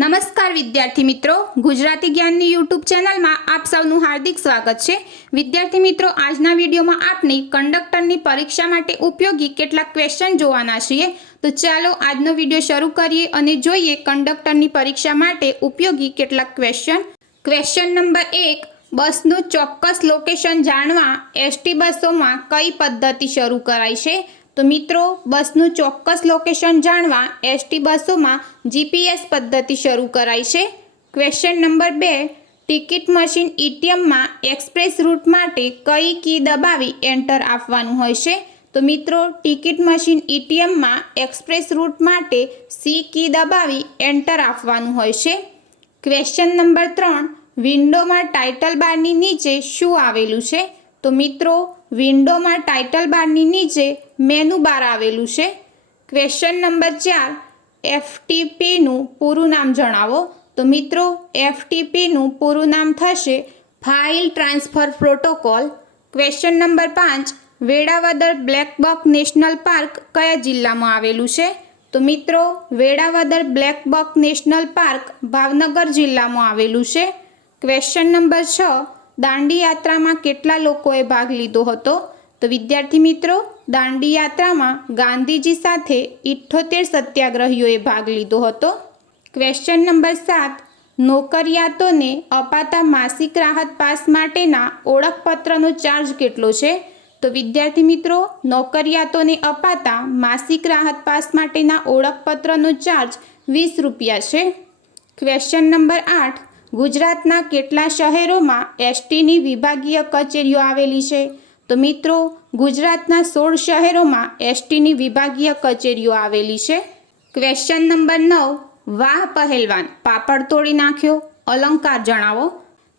નમસ્કાર વિદ્યાર્થી મિત્રો, ગુજરાતી જ્ઞાનની યુટ્યુબ ચેનલમાં આપ સૌનું હાર્દિક સ્વાગત છે। વિદ્યાર્થી મિત્રો, આજના વિડીયોમાં આપણે કંડક્ટરની પરીક્ષા માટે ઉપયોગી કેટલાક ક્વેશ્ચન જોવાના છીએ। તો ચાલો આજનો વિડીયો શરૂ કરીએ અને જોઈએ કંડક્ટરની પરીક્ષા માટે ઉપયોગી કેટલાક ક્વેશ્ચન। ક્વેશ્ચન નંબર 1, બસનું ચોક્કસ લોકેશન જાણવા એસટી બસોમાં કઈ પદ્ધતિ શરૂ કરાઈ છે? તો મિત્રો, બસનું ચોક્કસ લોકેશન જાણવા એસટી બસોમાં જીપીએસ પદ્ધતિ શરૂ કરાઈ છે। ક્વેશ્ચન નંબર 2, ટિકિટ મશીન ઈટીએમમાં એક્સપ્રેસ રૂટ માટે કઈ કી દબાવી એન્ટર આપવાનું હોય છે? તો મિત્રો, ટિકિટ મશીન ઈટીએમમાં એક્સપ્રેસ રૂટ માટે સી કી દબાવી એન્ટર આપવાનું હોય છે। ક્વેશ્ચન નંબર 3, વિન્ડોમાં ટાઇટલ બારની નીચે શું આવેલું છે? તો મિત્રો, વિન્ડોમાં ટાઇટલ બારની નીચે મેનુ બાર આવેલું છે। ક્વેશ્ચન નંબર 4, એફટીપીનું પૂરું નામ જણાવો। તો મિત્રો, એફટીપીનું પૂરું નામ થશે file transfer protocol. Question number 5, Velavadar black buck national park કયા જિલ્લામાં આવેલું છે? તો મિત્રો, Velavadar black buck national park Bhavnagar જિલ્લામાં આવેલું છે। ક્વેશ્ચન નંબર 6, દાંડી યાત્રામાં કેટલા લોકોએ ભાગ લીધો હતો? તો વિદ્યાર્થી મિત્રો, દાંડી યાત્રામાં ગાંધીજી સાથે 78 સત્યાગ્રહીઓએ ભાગ લીધો હતો। ક્વેશ્ચન નંબર 7, નોકરિયાતોને અપાતા માસિક રાહત પાસ માટેના ઓળખપત્રનો ચાર્જ કેટલો છે? તો વિદ્યાર્થી મિત્રો, નોકરિયાતોને અપાતા માસિક રાહત પાસ માટેના ઓળખપત્રનો ચાર્જ 20 રૂપિયા છે। ક્વેશ્ચન નંબર 8, ગુજરાતના કેટલા શહેરોમાં એસટીની વિભાગીય કચેરીઓ આવેલી છે? તો મિત્રો, ગુજરાતના 16 શહેરોમાં એસટીની વિભાગીય કચેરીઓ આવેલી છે। ક્વેશ્ચન નંબર 9, વાહ પહેલવાન, પાપડ તોડી નાખ્યો, અલંકાર જણાવો।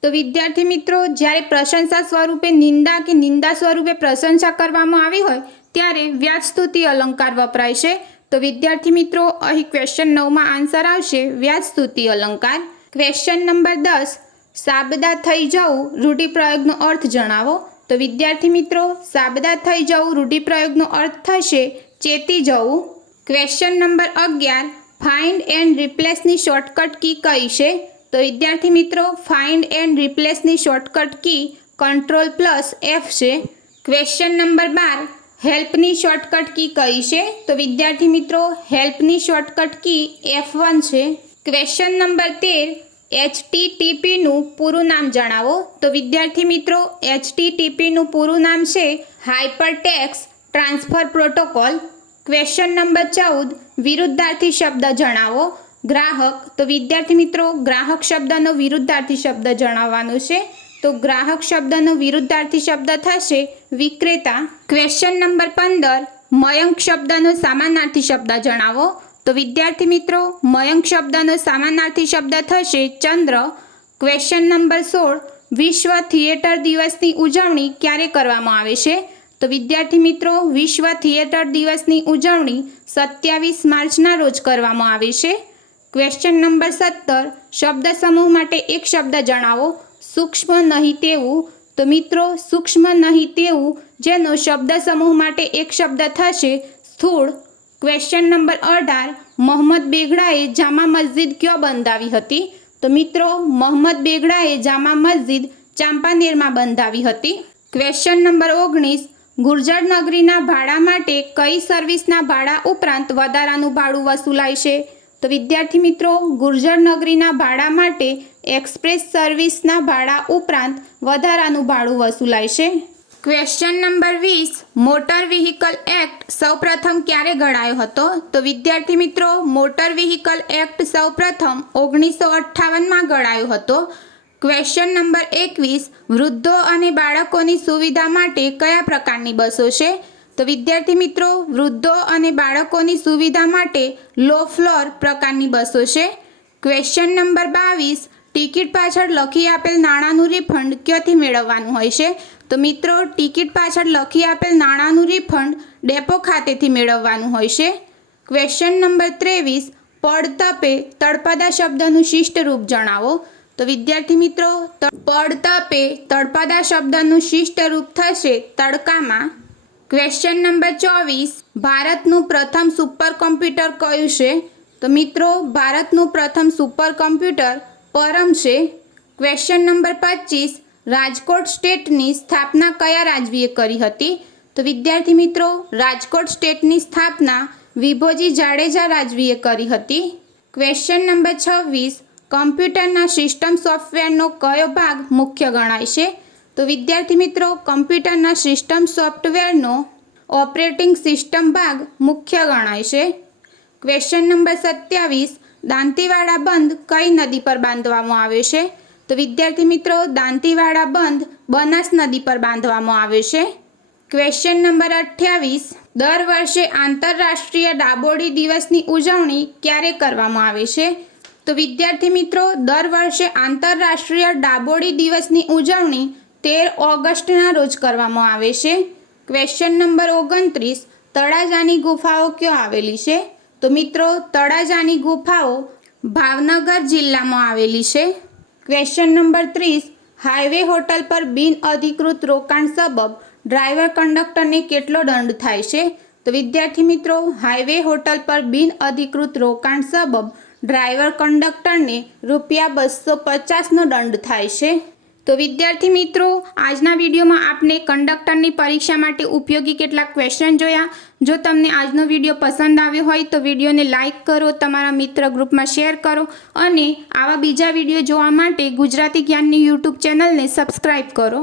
તો વિદ્યાર્થી મિત્રો, જ્યારે પ્રશંસા સ્વરૂપે નિંદા કે નિંદા સ્વરૂપે પ્રશંસા કરવામાં આવી હોય ત્યારે વ્યાજસ્તુતિ અલંકાર વપરાય છે। તો વિદ્યાર્થી મિત્રો, અહીં ક્વેશ્ચન 9માં આન્સર આવશે વ્યાજસ્તુતિ અલંકાર। ક્વેશ્ચન નંબર 10, સાબદા થઈ જવું રૂઢિપ્રયોગનો અર્થ જણાવો। તો વિદ્યાર્થી મિત્રો, સાબદા થઈ જવું રૂઢિપ્રયોગનો અર્થ થશે ચેતી જવું। ક્વેશ્ચન નંબર 11, ફાઇન્ડ એન્ડ રિપ્લેસની શોર્ટકટ કી કઈ છે? તો વિદ્યાર્થી મિત્રો, ફાઇન્ડ એન્ડ રિપ્લેસની શોર્ટકટ કી Ctrl+F છે। ક્વેશ્ચન નંબર 12, હેલ્પની શોર્ટકટ કી કઈ છે? તો વિદ્યાર્થી મિત્રો, હેલ્પની શોર્ટકટ કી F1 છે। ક્વેશ્ચન નંબર 13, HTTPનું પૂરું નામ જણાવો। તો વિદ્યાર્થી મિત્રો, HTTPનું પૂરું નામ છે hypertext transfer protocol. Question number 14, વિરુદ્ધાર્થી શબ્દ જણાવો। ગ્રાહક, તો વિદ્યાર્થી મિત્રો, ગ્રાહક શબ્દનો વિરુદ્ધાર્થી શબ્દ જણાવવાનો છે। તો ગ્રાહક શબ્દનો વિરુદ્ધાર્થી શબ્દ થશે વિક્રેતા। ક્વેશ્ચન નંબર 15, મયંક શબ્દનો સમાનાર્થી શબ્દ જણાવો। તો વિદ્યાર્થી મિત્રો, મયંક શબ્દનો સમાનાર્થી શબ્દ થશે ચંદ્ર। ક્વેશ્ચન નંબર 16, વિશ્વ થિયેટર દિવસની ઉજવણી ક્યારે કરવામાં આવે છે? તો વિદ્યાર્થી મિત્રો, વિશ્વ થિયેટર દિવસની ઉજવણી 27 માર્ચના રોજ કરવામાં આવે છે। ક્વેશ્ચન નંબર 17, શબ્દ સમૂહ માટે એક શબ્દ જણાવો। સૂક્ષ્મ નહીં તેવું, તો મિત્રો, સૂક્ષ્મ નહીં તેવું જેનો શબ્દ સમૂહ માટે એક શબ્દ થશે સ્થૂળ। ક્વેશ્ચન નંબર 18, મોહમ્મદ બેગડાએ જામા મસ્જિદ ક્યો બંધાવી હતી? તો મિત્રો, મોહમ્મદ બેગડાએ જામા મસ્જિદ ચાંપાનેરમાં બંધાવી હતી। ક્વેશ્ચન નંબર 19, ગુર્જર નગરીના ભાડા માટે કઈ સર્વિસના ભાડા ઉપરાંત વધારાનું ભાડું વસૂલાય છે? તો વિદ્યાર્થી મિત્રો, ગુર્જર નગરીના ભાડા માટે એક્સપ્રેસ સર્વિસના ભાડા ઉપરાંત વધારાનું ભાડું વસૂલાય છે। Question number 20, motor vehicle act સૌપ્રથમ ક્યારે ઘડાયો હતો? તો વિદ્યાર્થી મિત્રો, મોટર વ્હીકલ એક્ટ સૌપ્રથમ 1958માં ઘડાયો હતો। ક્વેશ્ચન નંબર 21, વૃદ્ધો અને બાળકોની સુવિધા માટે કયા પ્રકારની બસો છે? તો વિદ્યાર્થી મિત્રો, વૃદ્ધો અને બાળકોની સુવિધા માટે લો ફ્લોર પ્રકારની બસો છે। ક્વેશ્ચન નંબર 22, ટિકિટ પાછળ લખી આપેલ નાણાંનું રિફંડ ક્યાંથી મેળવવાનું હોય છે? તો મિત્રો, ટિકિટ પાછળ લખી આપેલ નાણાંનું રિફંડ ડેપો ખાતેથી મેળવવાનું હોય છે। ક્વેશ્ચન નંબર 23, પડતપે તળપદા શબ્દનું શિષ્ટ રૂપ જણાવો। તો વિદ્યાર્થી મિત્રો, પડતપે તળપદા શબ્દનું શિષ્ટ રૂપ થશે તડકામાં। ક્વેશ્ચન નંબર 24, ભારતનું પ્રથમ સુપર કોમ્પ્યુટર કયું છે? તો મિત્રો ભારતનું પ્રથમ સુપર કમ્પ્યુટર પરમ છે. ક્વેશ્ચન નંબર 25, રાજકોટ સ્ટેટની સ્થાપના કયા રાજવીએ કરી હતી? તો વિદ્યાર્થી મિત્રો રાજકોટ સ્ટેટની સ્થાપના વિભોજી જાડેજા રાજવીએ કરી હતી. ક્વેશ્ચન નંબર 26, કમ્પ્યુટરના સિસ્ટમ સોફ્ટવેરનો કયો ભાગ મુખ્ય ગણાય છે? તો વિદ્યાર્થી મિત્રો કમ્પ્યુટરના સિસ્ટમ સોફ્ટવેરનો ઓપરેટિંગ સિસ્ટમ ભાગ મુખ્ય ગણાય છે. ક્વેશ્ચન નંબર 27, દાંતીવાડા બંધ કઈ નદી પર બાંધવામાં આવે છે? તો વિદ્યાર્થી મિત્રો દાંતીવાડા બંધ બનાસ નદી પર બાંધવામાં આવે છે. ક્વેશ્ચન નંબર 28, દર વર્ષે આંતરરાષ્ટ્રીય ડાબોડી દિવસની ઉજવણી ક્યારે કરવામાં આવે છે? તો વિદ્યાર્થી મિત્રો દર વર્ષે આંતરરાષ્ટ્રીય ડાબોડી દિવસની ઉજવણી 13 ઓગસ્ટના રોજ કરવામાં આવે છે. ક્વેશ્ચન નંબર 29, તળાજાની ગુફાઓ ક્યાં આવેલી છે? તો મિત્રો તળાજાની ગુફાઓ ભાવનગર જિલ્લામાં આવેલી છે. ક્વેશ્ચન નંબર 30, હાઈવે હોટલ પર બિનઅધિકૃત રોકાણ સબબ ડ્રાઈવર કંડક્ટરને કેટલો દંડ થાય છે? તો વિદ્યાર્થી મિત્રો હાઈવે હોટલ પર બિનઅધિકૃત રોકાણ સબબ ડ્રાઈવર કંડક્ટરને ₹250નો દંડ થાય છે. તો વિદ્યાર્થી મિત્રો આજના વિડીયોમાં આપણે કંડક્ટરની પરીક્ષા માટે ઉપયોગી કેટલાક ક્વેશ્ચન જોયા. જો તમને આજનો વિડીયો પસંદ આવ્યો હોય તો વિડીયોને લાઇક કરો, તમારા મિત્ર ગ્રુપમાં શેર કરો અને આવા બીજા વિડીયો જોવા માટે ગુજરાતી જ્ઞાનની યુટ્યુબ ચેનલને સબસ્ક્રાઈબ કરો.